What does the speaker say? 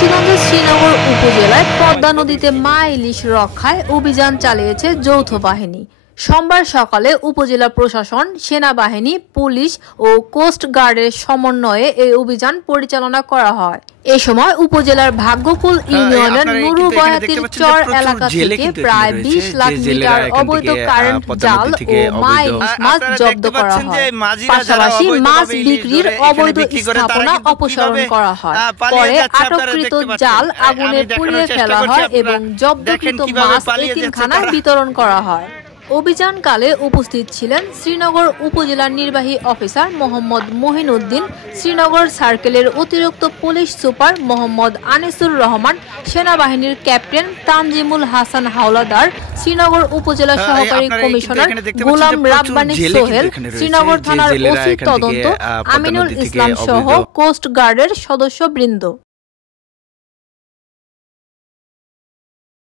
মুন্সিগঞ্জের শ্রীনগর উপজেলায় পদ্মা নদীতে মা ইলিশ রক্ষায় অভিযান চালিয়েছে যৌথ বাহিনী। সোমবার সকালে উপজেলা প্রশাসন, সেনাবাহিনী, পুলিশ ও কোস্ট গার্ডের সমন্বয়ে এই অভিযান পরিচালনা করা হয়। এ সময় উপজেলার ভাগ্যকুল ইউনিয়নের নুরু বয়াতির চর এলাকা থেকে প্রায় 20 লাখ মিটার অবৈধ কারেন্ট জাল ও মা ইলিশ মাছ জব্দ করা হয়। পাশাপাশি মাছ বিক্রির অবৈধ স্থাপনা অপসারণ করা হয়। পরে আটককৃত জাল আগুনে পুড়িয়ে ফেলা হয় এবং জব্দকৃত মাছ এতিমখানায় বিতরণ করা হয়। অভিযানকালে উপস্থিত ছিলেন শ্রীনগর উপজেলার নির্বাহী অফিসার মোহাম্মদ মহিনউদ্দিন, শ্রীনগর সার্কেলের অতিরিক্ত পুলিশ সুপার মোহাম্মদ আনিসুর রহমান, সেনাবাহিনীর ক্যাপ্টেন তানজিমুল হাসান হাওলাদার, শ্রীনগর উপজেলা সহকারী কমিশনার গোলাম রাব্বানী সোহেল, শ্রীনগর থানার ওসি তদন্ত আমিনুল ইসলাম সহ কোস্ট গার্ডের সদস্যবৃন্দ।